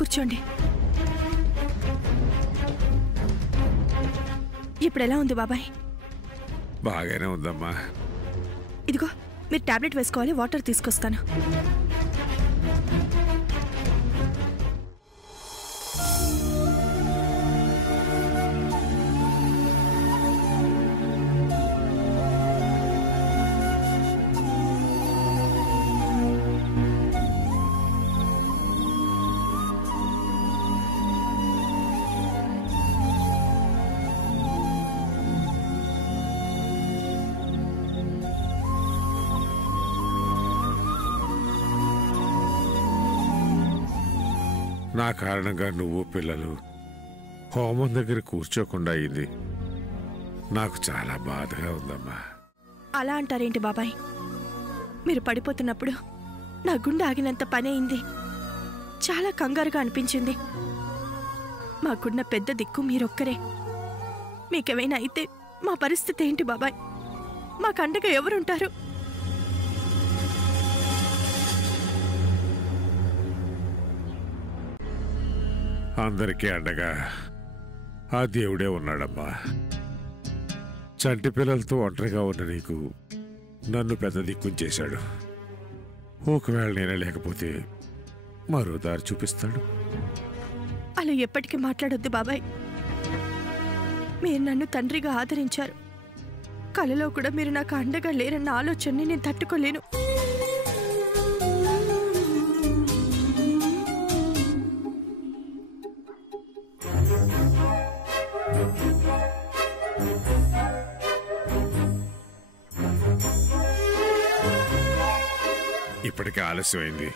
కూర్చోండి. ఇప్పుడు ఎలా ఉంది బాబాయ్? బాగానే ఉందమ్మా. ఇదిగో మీరు టాబ్లెట్ వేసుకోవాలి, వాటర్ తీసుకొస్తాను. నా కారణంగా నువ్వు పిల్లలు హోమం దగ్గర కూర్చోకుండా అయింది. నాకు చాలా బాధగా ఉందమ్మా. అలా అంటారేంటి బాబాయ్? మీరు పడిపోతున్నప్పుడు నా గుండె ఆగినంత పని అయింది. చాలా కంగారుగా అనిపించింది. మాకున్న పెద్ద దిక్కు మీరొక్కరే. మీకేమైనా అయితే మా పరిస్థితి ఏంటి బాబాయ్? మాకు అండగా ఎవరుంటారు? అందరికీ అండగా ఆ దేవుడే ఉన్నాడమ్మా. చంటి పిల్లలతో ఒంటరిగా ఉన్న నీకు నన్ను పెద్ద దిక్కుంచేశాడు. ఒకవేళ నేనే లేకపోతే మరో దారి చూపిస్తాడు. అలా ఎప్పటికీ మాట్లాడొద్దు బాబాయ్. మీరు నన్ను తండ్రిగా ఆదరించారు. కలలో కూడా మీరు నాకు అండగా లేరన్న ఆలోచనని నేను తట్టుకోలేను. ఇప్పటికే ఆలస్యమైంది.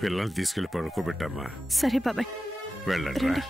పిల్లల్ని తీసుకెళ్లి పడుకోబెట్టమ్మా. సరే బాబాయ్, వెళ్ళండి.